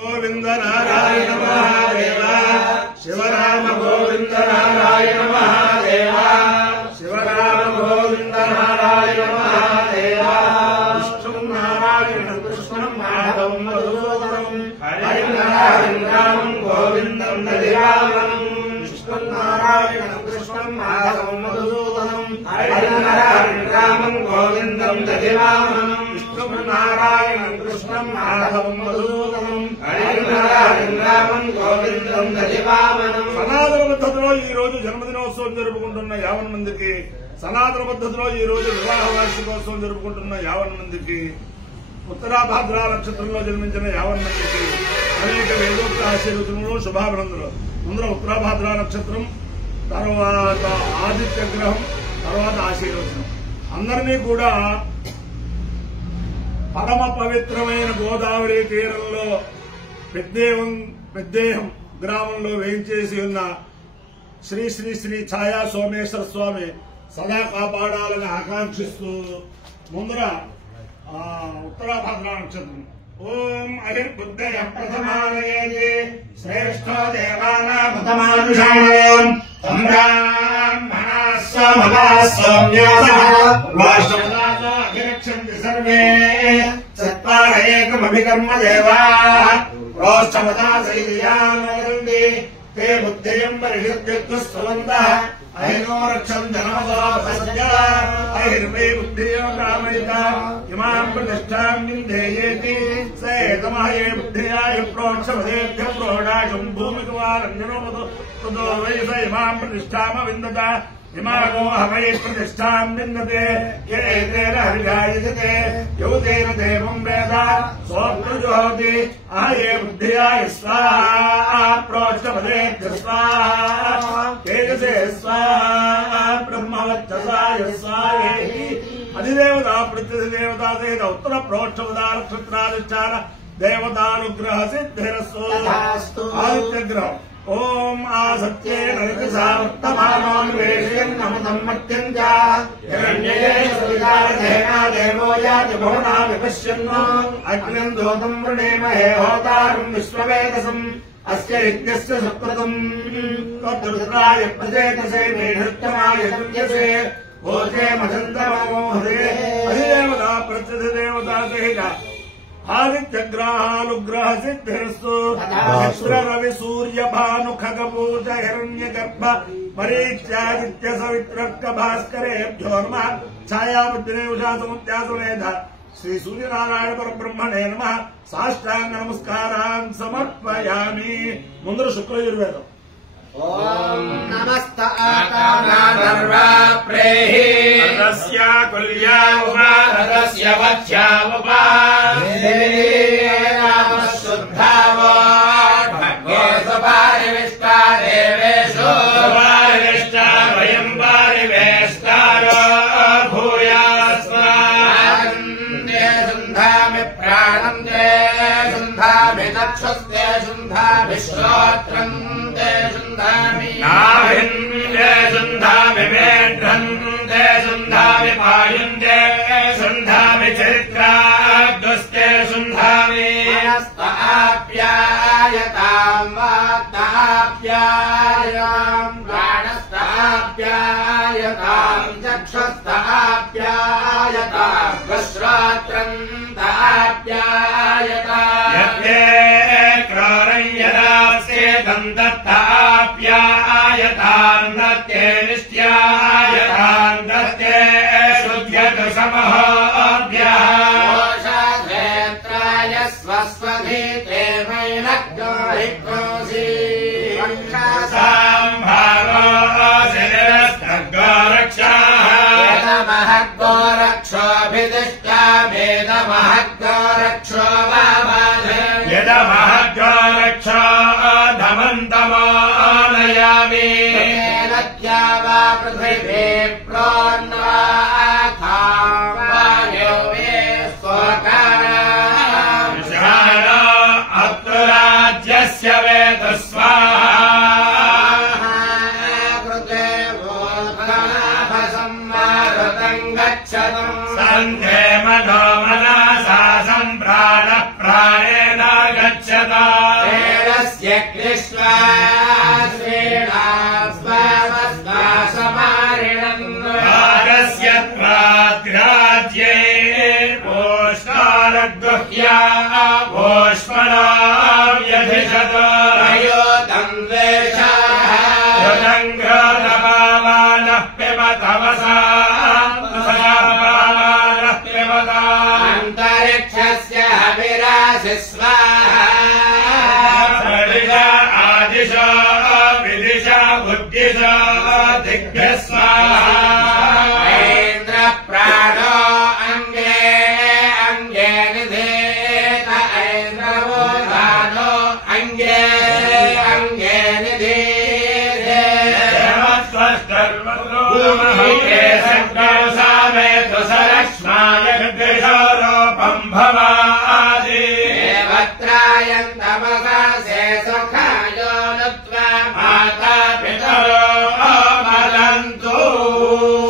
गोविंद नारायण महादेव शिवराम गोविंद नारायण महादेव शिवराम गोविंद नारायण महादेव विष्णु नारायण कृष्ण माधव मधुसूदनम हरिनारायण राम गोविंदम दधिवामनम विष्णु नारायण कृष्ण माधव मधुसूदनम हरिनारायण राम गोविंदम दधिवामनम विष्णु नारायण कृष्ण माधव मधुसूदनम సనాతన పద్ధతిలో ఈ రోజు జన్మదినోత్సవం జరుపుకుంటున్న 50 మందికి, సనాతన పద్ధతిలో ఈ రోజు వివాహ వార్షికోత్సవం జరుపుకుంటున్న 50 మందికి, ఉత్తరాభాద్ర నక్షత్రంలో జన్మించిన 50 మందికి అనేక వేదోక్త ఆశీర్వచనలు, శుభాభినందనలు. ముందర ఉత్తరాభాద్ర నక్షత్రం, తర్వాత ఆదిత్య గ్రహం, తర్వాత ఆశీర్వచనం. అందరినీ కూడా పరమ పవిత్రమైన గోదావరి తీరంలో పెద్దేహం గ్రామంలో వేయించేసి ఉన్న శ్రీ శ్రీ శ్రీ ఛాయా సోమేశ్వర స్వామి సదా కాపాడాలని ఆకాంక్షిస్తూ ముందర ఉత్తరాభద్ర నక్షత్రం. ఓం అహిర్బుద్ధయ ప్రథమానయేతి శ్రేష్ఠో దేవానామతమానుషాణం తం బ్రాహ్మణాస్సమభాస్సౌమ్యోదాసో అభిరక్షంతి సర్వే సత్పారయేకమభికర్మ దేవాః ప్రోష్టమదాసైర్యానోదండి ते बुद्धियं परिषद्यस्तवन्तः अहिनो रक्षन्ति नमसोऽपसद्या अहिर्वे बुद्धियो रामयिता इमां प्रतिष्ठां विन्धेयेति स एतमहये बुद्धियाय प्रोक्षपदेभ्यः प्रोढाशं भूमिकुमारञ्जनोमतो ततो वै स इमां प्रतिष्ठामविन्दता इमानो हवै प्रतिष्ठां विन्दते ये एतेन हरिजायते यौ तेन देवं वेद सोऽप्रजुहोति आहये बुद्धियाय स्वाहा प्रोक्षपदेभ्यः स्वाहा तेजसे स्वाहा ब्रह्मवर्चसाय स्वाहेति अधिदेवता प्रत्यधिदेवता सहित उत्तर प्रोक्षपदा नक्षत्राधिष्ठान देवतानुग्रह सिद्धिरस्तु आदित्य ग्रह. ओम आसत्येन ऋतुसावर्तमानोन्वेषयन्नमतं मर्त्यञ्च हिरण्ययेन सवितारथेना देवो याति भुवना विपश्यन्नो अग्निं दूतं वृणीमहे होतारं विश्ववेदसम् अस्य यज्ञस्य सुकृतम् तद्रुद्राय प्रचेतसे मेढृष्टमाय संयसे भोजे मदन्तमोहरे अधिदेवता प्रत्यधिदेवता सहित आदित्यग्रहानुग्रह सिद्धिरस्तु. मित्र रवि सूर्य भानु खगभूत हिरण्य गर्भ मरीच्यादित्य सवित्रर्क भास्करेभ्यो नमः. छायामुद्रे उषा समुद्यासमेध श्री सूर्यनारायण परब्रह्मणे नमः. साष्टांग नमस्कारान् समर्पयामि. मुंदर शुक्लयजुर्वेदम्. ओम नमस्त आकानादर्वा प्रेहि अरस्य कुल्या उपा अरस्य वच्या उपा नाम शुद्धावो भगवो सपारिविष्टा देवेषु सपारिविष्टा वयं पारिवेष्टारो भूयास्माकन्दे शुन्धामि प्राणं ते शुन्धामि चक्षुस्ते शुन्धामि श्रोत्रं नाभिन्दे शुन्धामि मेढ्रन्ते शुन्धामि पायुन्दे शुन्धामि चरित्राग्रस्ते शुन्धामि मनस्ताप्यायतां वाक्ताप्यायां प्राणस्ताप्यायतां चक्षुस्ताप्यायतां श्रोत्रं ताप्यायतां यज्ञे क्रोरं यदा सेदं दत्ताप्यायतां दत्ते निष्ट्यायतां दत्ते शुद्ध्यत समहोऽभ्यः कोशक्षेत्राय स्वस्वधीते मैनग्नो हिक्रोसि गोरक्षाः वेदमः गोरक्षोऽभिदिष्टा वेदमः गोरक्षो वामाधे यदमः गोरक्षो धमन्तमानयामि नद्या वा पृथिवी प्रोन्वाथा वायो मे स्वकारा अत्र स्वाहा कृते वोत्तनाभसंवारतं गच्छतम् सन्धे मनो मनसा सम्प्राणः प्राणेन गच्छत वेदस्य कृष्वा श्रीणास्वामस्वासमारिणम् भारस्य त्वाग्राज्ये पोष्णारगुह्या पोष्मणाव्यधिषत प्रयोतम् द्वेषाः हृदङ्घ्रदपावानः पिबतवसानः पिबता अन्तरिक्षस्य हविरासि स्वाहा आदिशा विदिशा बुद्धिशा दिग्भ्यः स्वाहा ऐन्द्रप्राणो अङ्गे अङ्गे निधेत ऐन्द्रवोधानो अङ्गे अङ्गे निधीते सरक्ष्मायरूपम् भवादि देवत्रायन्तमसा से सुखायो नुत्वा माता పితరో అమలంతు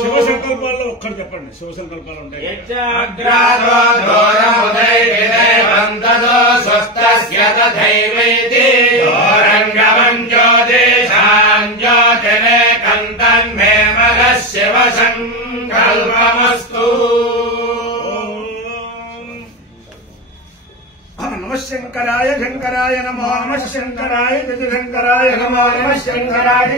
శివ సంకల్పాల్లో ఒక్కటి చెప్పండి. శివ సంకల్పాలు ఉంటాయి. యజ్ఞాగ్రాదో దూరముదైర్వందదో స్వస్తస్య తథైవేతి రంగమం జ్యోతిషాం జ్యోతిరేకం తన్మే మగ శివ సంకల్పమస్తు. నమ శంకరాయ శంకరాయ నమో నమ శంకరాయ శంకరాయ నమో నమ శంకరాయ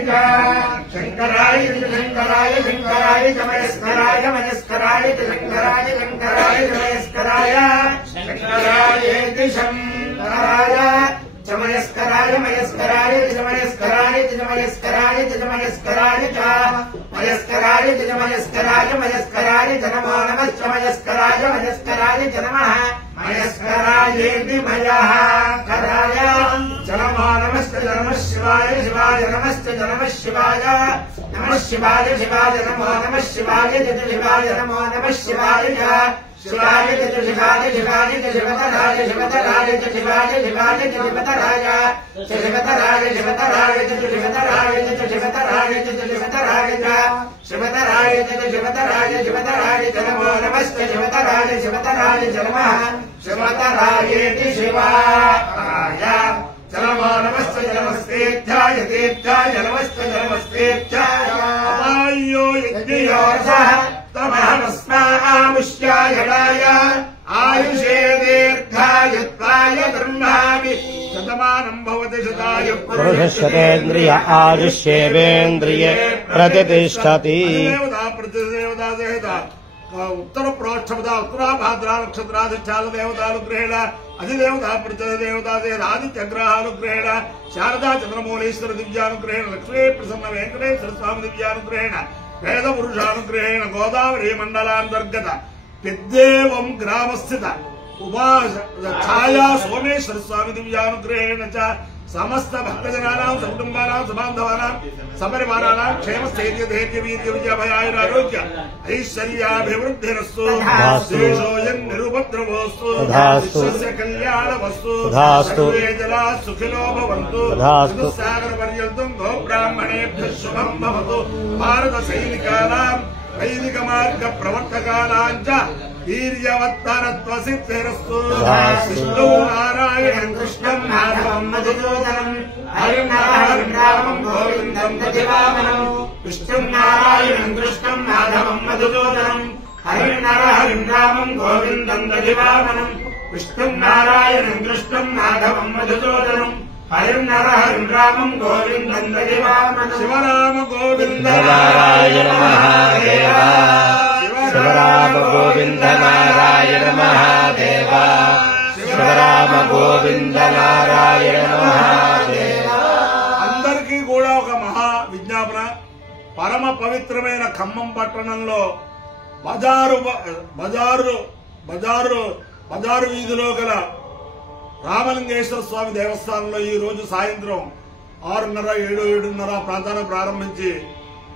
శంకరాయ శంకరాయ శంకరాయ మయస్కరాయ మయస్కరాయ శంకరాయ శంకరాయ మయస్కరాయ శంకరాయ శంకరాయ చమయస్కరాయ మయస్కరాయ మయస్కరాయ మయస్కరాయ మయస్కరాయ మయస్కరాయ మయస్కరాయ మయస్కరాయ నమో నమ మయస్కరాయ మయస్కరాయ నమః మయస్కరాయేతి మయః కరాయ నమో నమస్తే నమః శివాయ శివాయ నమస్తే నమః శివాయ నమః శివాయ శివాయ నమో నమః శివాయ శివాయ నమో నమః శివాయ శివాయ శివాయ శివాయ శివతరాయ శివతరాయ శివాయ శివాయ శివతరాయ శివతరాయ శివతరాయ శివతరాయ శివతరాయ శివతరాయ శివతరాయ శివతరాయ శివతరాయ నమో నమస్తే శివతరాయ శివతరాయ నమః శివతరాయేతి శివాయ నమో నమస్తే నమస్తేధ్యాయ తీర్థాయ నమస్తే నమస్తేధ్యాయ అపాయో యజ్ఞయోసః తమహమస్మాముష్యాయణాయ ఆయుషే దీర్ఘాయుత్వాయ బ్రహ్మామి శతమానం భవతి శతాయు పురుషశతేంద్రియ ఆయుష్యేవేంద్రియే ప్రతిష్టతి. దేవతా ప్రతిదేవతా దేవత ఉత్తర ప్రోక్షపద ఉత్తరాభాద్ర నక్షత్రాధిష్టాన దేవతానుగ్రహేణ అధిదేవతా ప్రతిదేవతా దేవత ఆదిత్యగ్రహానుగ్రహేణ శారదా చంద్రమౌళీశ్వర దివ్యానుగ్రహేణ లక్ష్మీ ప్రసన్న వెంకటేశ్వర స్వామి దివ్యానుగ్రహేణ వేద పురుషానుగ్రహేణ గోదావరి మండలాంతర్గత పెద్దేవం గ్రామస్థిత ఛాయా సోమేశ్వర స్వామి దివ్యానుగ్రహేణ చ సమస్త భక్తజనానాం సకుటుంబానాం సబాంధవానాం సపరివారాణాం క్షేమస్థైర్య ధైర్య వీర్య విజయభయాయురారోగ్య ఐశ్వర్యాభివృద్ధిరస్తు దేశోయం నిరుపద్రవోస్తు విశ్వస్య కళ్యాణవస్తు సర్వే జనా సుఖినో భవంతు సాగర పర్యంతం గో బ్రాహ్మణేభ్యః శుభం భవతు భారత సైనికానాం వైదిక మార్గ ప్రవర్తకానాం చ వీర్యవత్తరత్వ సిద్ధిరస్తు. విష్ణు నారాయణం కృష్ణం మాధవం మధుసూదనం హరిం రామం గోవిందం దధివామనం విష్ణుం నారాయణం కృష్ణం మాధవం మధుసూదనం హరిం రామం గోవిందం దధివామనం విష్ణుం నారాయణం కృష్ణం మాధవం మధుసూదనం హరిం రామం గోవిందం దధివామనం. శివరామ గోవింద నారాయణ మహాదేవ శివరామ గోవింద నారాయణ మహాదేవ శివరామ గోవింద నారాయణ మహాదేవ. అందరికీ కూడా ఒక మహా విజ్ఞాపన. పరమ పవిత్రమైన ఖమ్మం పట్టణంలో బజారు వీధిలో గల రామలింగేశ్వర స్వామి దేవస్థానంలో ఈ రోజు సాయంత్రం 6:30, 7, 7:30 ప్రాంతాన్ని ప్రారంభించి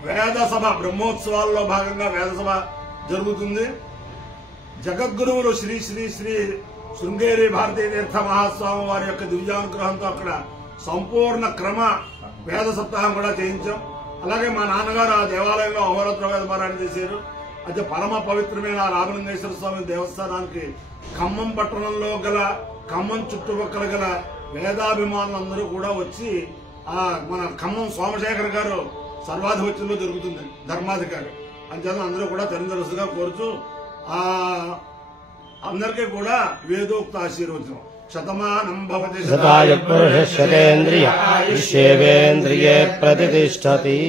వేద సభ బ్రహ్మోత్సవాల్లో భాగంగా వేద సభ జరుగుతుంది. జగద్గురువులు శ్రీ శ్రీ శ్రీ శృంగేరి భారతీ తీర్థ మహాస్వామి వారి యొక్క దివ్యానుగ్రహంతో అక్కడ సంపూర్ణ క్రమ వేద సప్తాహం కూడా చేయించాం. అలాగే మా నాన్నగారు ఆ దేవాలయంలో అహోరాత్ర వేద పారాయణ చేశారు. అయితే పరమ పవిత్రమైన రామలింగేశ్వర స్వామి దేవస్థానానికి ఖమ్మం పట్టణంలో గల ఖమ్మం చుట్టుపక్కల గల వేదాభిమానులందరూ కూడా వచ్చి మన ఖమ్మం సోమశేఖర్ గారు సర్వాధిపత్యంలో జరుగుతుంది ధర్మాధికారి అంచేత అందరూ కూడా తల్లిదండ్రులుగా కోరుచు అందరికీ కూడా వేదోక్త ఆశీర్వచనం శతమానం భవతి శతాయ పురుష శతేంద్రియ ఆయుష్యేవేంద్రియే ప్రతిష్టతి.